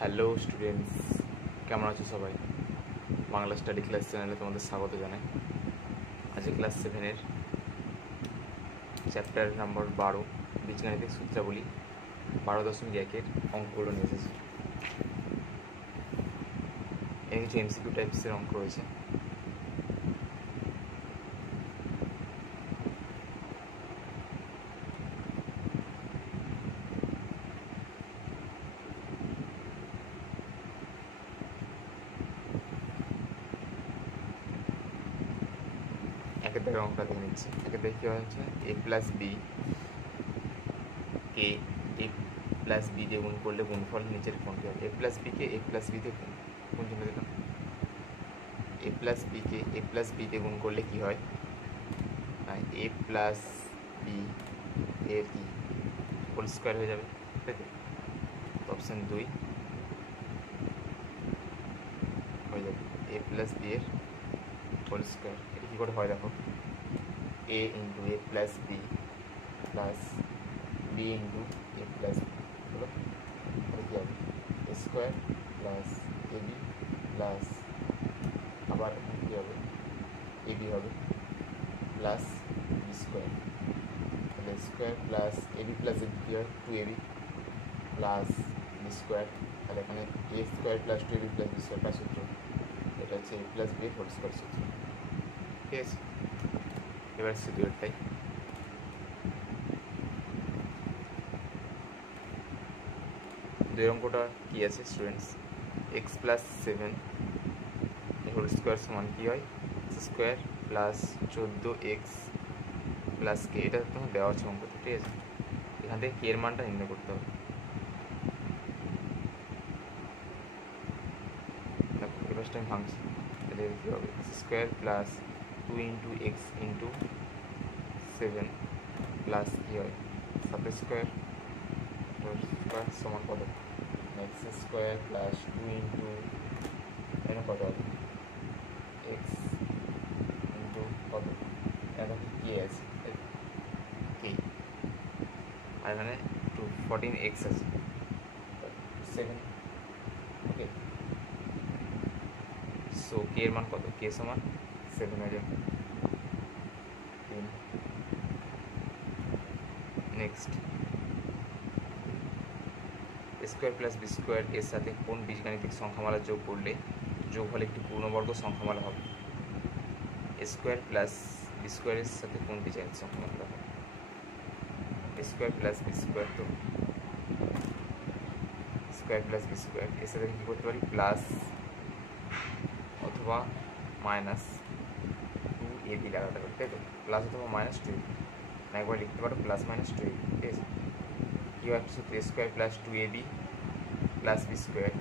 Hello students, কেমন আছো সবাই? বাংলা স্টাডি ক্লাস চ্যানেলে তোমাদের স্বাগত জানাই। আজকে ক্লাস 7-এর চ্যাপ্টার নাম্বার 12 বীজগাণিতিক সূত্রাবলী 12.1-এর অঙ্কগুলো নিয়ে এসেছি। এর কিছু এমসিকিউ টাইপসের অঙ্ক রয়েছে। একের থেকে অঙ্কটা দেখে নিচ্ছি। একের থেকে কী হচ্ছে, a প্লাস বি কে a প্লাস বি দিয়ে গুণ করলে গুণফল নিচের কোনটি হয়? a প্লাস বিকে a প্লাস বি দিয়ে কোন চিহ্ন দিলাম? a প্লাস বিকে a প্লাস বি দিয়ে গুণ করলে কী হয়? a প্লাস বি এর কি হোল স্কোয়ার হয়ে যাবে, তাই তো? অপশান 2 হয়ে যাবে a প্লাস বি এর হোল স্কোয়ার। এটা কী করে হয় দেখো, a into a plus b plus b into a plus b হলো, তাহলে কী হবে? A square plus a b plus আবার কী হবে, এ বি হবে প্লাস বি স্কোয়ার। তাহলে square plus a b plus a b কী হয়? 2ab plus B square. তাহলে এখানে a square plus 2ab plus B square কার সূত্র? এটা হচ্ছে A plus B whole square সূত্র। ঠিক আছে, এবার সিডিউরটাই দুই অঙ্কটা কী আছে students? X plus 7 whole square সমান কী হয়? স্কোয়ার প্লাস 14x প্লাস কে। এটা তোমার দেওয়া আছে অঙ্কটা, ঠিক আছে? এখান থেকে কে এর মানটা নির্ণয় করতে হবে। দেখো এবার টাইম ভাঙছি, তাহলে কী হবে? Square plus 2 into x into 7 plus কী হয়? 7 স্কোয়ার স্কোয়ার সমান কত? এক্স স্কোয়ার প্লাস 2 ইন্টু এখানে কত হবে? এক্স ইন্টু কত? এখন কে আছে, কে, আর এখানে 14x আছে 7। ওকে, সো কে এর মান কত? কে সমান 7 হয়ে যাবে। Next, square plus B square এর সাথে কোন বীজগাণিতিক সংখ্যামালা যোগ করলে যোগফল একটি পূর্ণবর্গ সংখ্যামালা হবে? স্কোয়ার প্লাস বি স্কোয়ারের সাথে কোন বীজগাণিতিক সংখ্যামালা হবে? স্কোয়ার প্লাস বি স্কোয়ার, তো স্কোয়ার প্লাস বি স্কোয়ার এর সাথে কী করতে পারি? প্লাস অথবা মাইনাস 2ab লাগাতে পারি, তাই তো? প্লাস অথবা মাইনাস 2ab, না একবার লিখতে পারো প্লাস মাইনাস 2ab। ঠিক আছে, কী হয়? Square plus 2ab plus B square,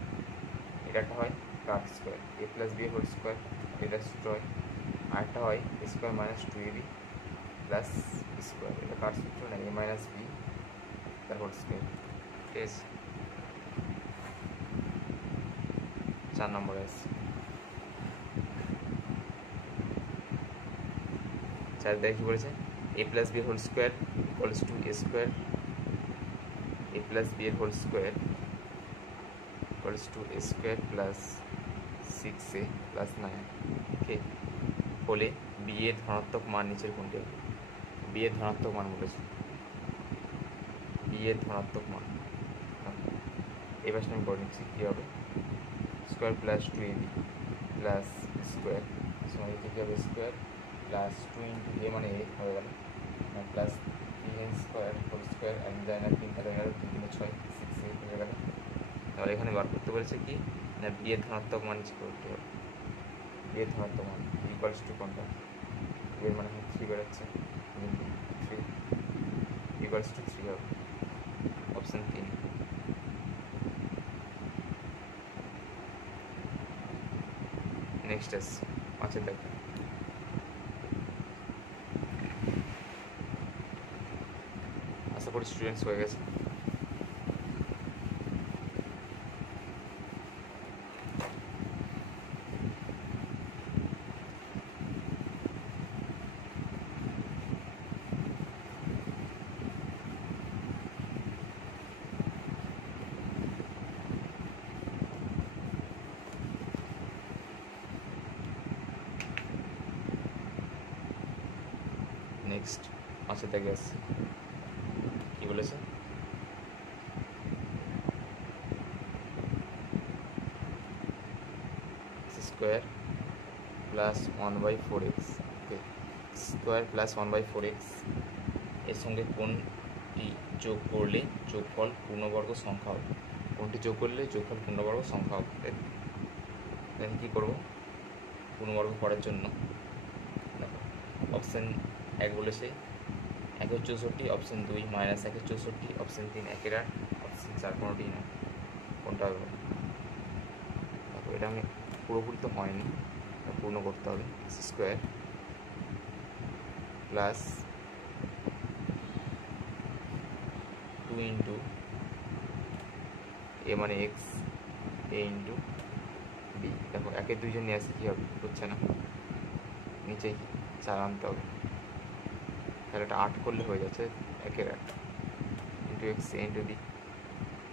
এটা একটা হয় কার square? A plus B whole square, এটা সূত্র হয়। আরেকটা হয় square minus 2ab plus B square, এটা কার সূত্র? না এ মাইনাস বি তার হোল স্কোয়ার। ঠিক আছে, 4 নম্বরে আছে। 4 দেখে কী বলেছে? A plus B whole square equals to a square, a plus b এর whole square equals to a square plus 6a plus 9। ওকে, হলে বি এর ধনাত্মক মান নিচের কোনটি হবে? বি এর ধনাত্মক মান বলেছে, বি এর ধনাত্মক মান। এবার আমি করে নিচ্ছি, কী হবে? Square plus 2ab plus square সময় কী হবে? স্কোয়ার প্লাস 2 ইন্টু এ মানে এ হয়ে গেল plus 3a square whole square, এক যায় না 3 হয়ে গেল, 3 3 6 6a হয়ে গেল। তাহলে এখানে বার করতে বলেছে কি না বি এর ধনাত্মক মান নিচে করতে হবে। বি এর ধনাত্মক মান ইকুয়ালস টু কোনটা? বি এর মানে 3 বেরোচ্ছে, 3 ইকুয়ালস টু 3 হবে, অপশান 3। নেক্সট আসছে 5-এর দেখা। আশা করি স্টুডেন্টস হয়ে গেছে। নেক্সট 5 থেকে আসছে, কী বলেছে? স্কোয়ার প্লাস 1/4x, ওকে, স্কোয়ার প্লাস 1/4x এর সঙ্গে কোনটি যোগ করলে যোগফল পূর্ণবর্গ সংখ্যা হবে? কোনটি যোগ করলে যোগফল পূর্ণবর্গ সংখ্যা হবে? তাহলে কী করবো পূর্ণবর্গ করার জন্য? দেখো অপশান 1 বলেছে 1/64, অপশান 2 -1/64, অপশান 3 1/8, অপশান 4 কোনোটি নয়। কোনটা হবে? দেখো এটা আমি পুরোপুরি তো হয়নি, পূর্ণ করতে হবে। স্কোয়ার প্লাস 2 ইন্টু এ মানে এক্স, এ ইন্টু বি। দেখো 1-এর 2 জন নিয়ে আসছে, কী হবে? হচ্ছে না, নিচে 4 আনতে হবে, তাহলে এটা 8 করলে হয়ে যাচ্ছে 1/8 into x into B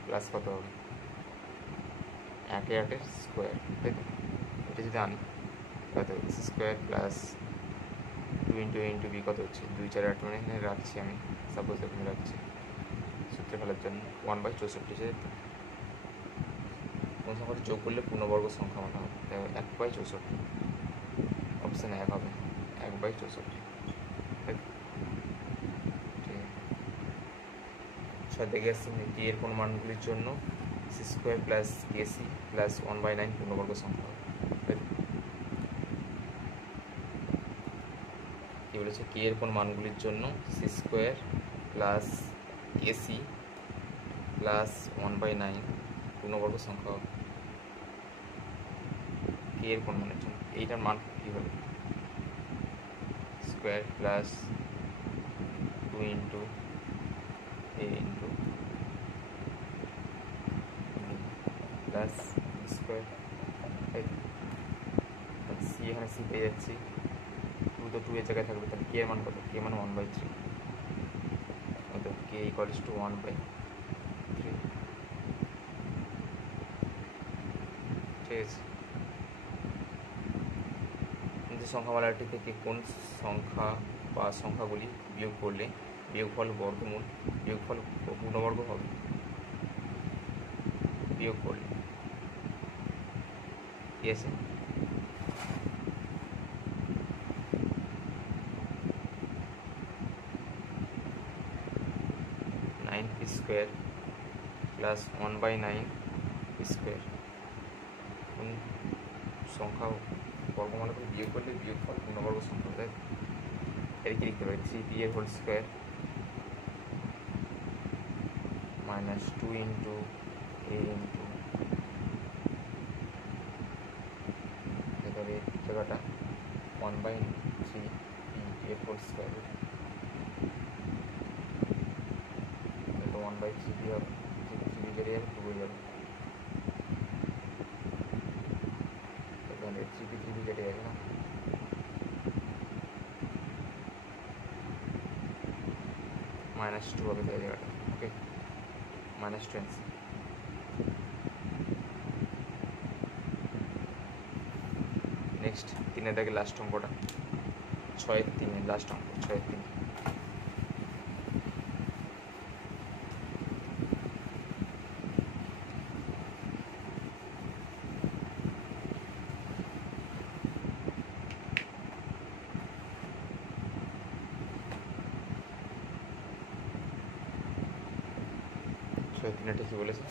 plus কত হবে 1/8 স্কোয়ার, তাই তো? এটা যদি আনি কত x square plus 2 into a into B কত হচ্ছে 2 4 8, মানে এখানে রাখছি আমি, সাপোজ এখানে রাখছি সূত্রে ফেলার জন্য 1/64 হিসেবে। কোন সংখ্যাটা যোগ করলে পূর্ণবর্গ সংখ্যা মনে হবে? 1/64, অপশান 1 হবে 1/64, ঠিক আছে। 6 দেখে আসছি টি এর কোন মানগুলির জন্য C square plus AC plus 1/9 পূর্ণবর্গ সংখ্যা হবে? কী বলেছে? কে এর কোন মানগুলির জন্য C square plus AC plus 1/9 পূর্ণবর্গ সংখ্যা হবে? কে এর কোন মানের জন্য এইটার মান কী হবে? Square plus 2 into a into plus square, C এখানে সি পেয়ে যাচ্ছি, 2 তো 2 এর জায়গায় থাকবে, তাহলে কে এর মান কত? কে মান 1/3, অর্থাৎ কে ইকুয়ালস টু 1/3, ঠিক আছে। সংখ্যামালাটি থেকে কোন সংখ্যা বা সংখ্যাগুলি বিয়োগ করলে বিয়োগফল বর্গমূল বিয়োগফল পূর্ণবর্গ হবে? বিয়োগ করলে কি আছে? স্কোয়ার প্লাস 1/9 স্কোয়ার, কোন সংখ্যা বর্গমালা করে বিয়োগ করলে বিয়োগফল পূর্ণবর্গ সংখ্যা? তাই এর কি লিখতে পারি? 3b এর whole square minus 2 into a into, এবারে জায়গাটা 1/3 বি এর হোল স্কোয়ার, 1/3 বি হবে, 3 কেটে যাবে 2 হয়ে যাবে, এখানে 3 কেটে যাবে না, -2 হবে তাই জায়গাটা, ওকে, -20। নেক্সট 3 দেখে লাস্ট অঙ্কটা, 6/3 লাস্ট অঙ্ক, 6/3। এটা কি বলেছে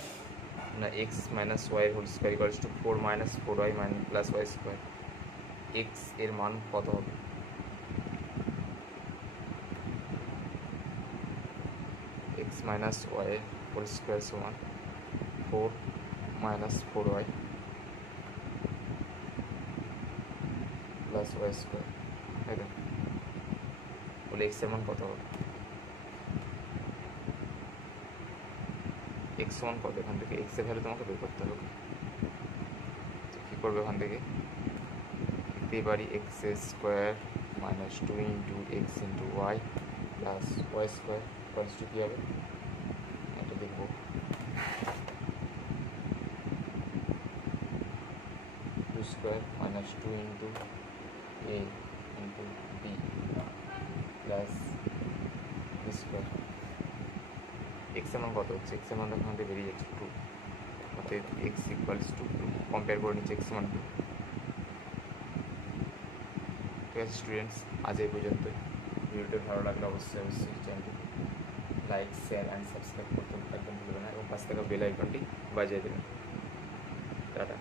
না, x minus y whole square equals to 4 - 4y plus y square, x এর মান কত হবে? X minus y whole square সমান 4 - 4y প্লাস ওয়াই স্কোয়ার, তাই তো? বলে এক্স এর মান কত হবে? এক্স সমান কত? এখান থেকে এক্স এর ভ্যালু তোমাকে বের করতে হবে, তো কী করবে? ওখান থেকে লিখতেই পারি x square minus 2 into x into y plus y square equals to কী হবে? এটা দেখবো 2 square minus 2 into a into B plus square. X এর মান কত হচ্ছে? এক্স এর মান দেখো আমাদের বেরিয়ে যাচ্ছে 2, অতএব এক্স ইকুয়ালস টু 2। কম্পেয়ার করে নিচ্ছে এক্স মান 2। ঠিক আছে স্টুডেন্টস, আজ এই পর্যন্তই। ভিডিওটি ভালো লাগলে অবশ্যই চ্যানেলটি লাইক, শেয়ার অ্যান্ড সাবস্ক্রাইব করতে একদম ভুলবেন না এবং পাশ থাকা বেল আইকনটি বাজিয়ে দেবেন। টাটা।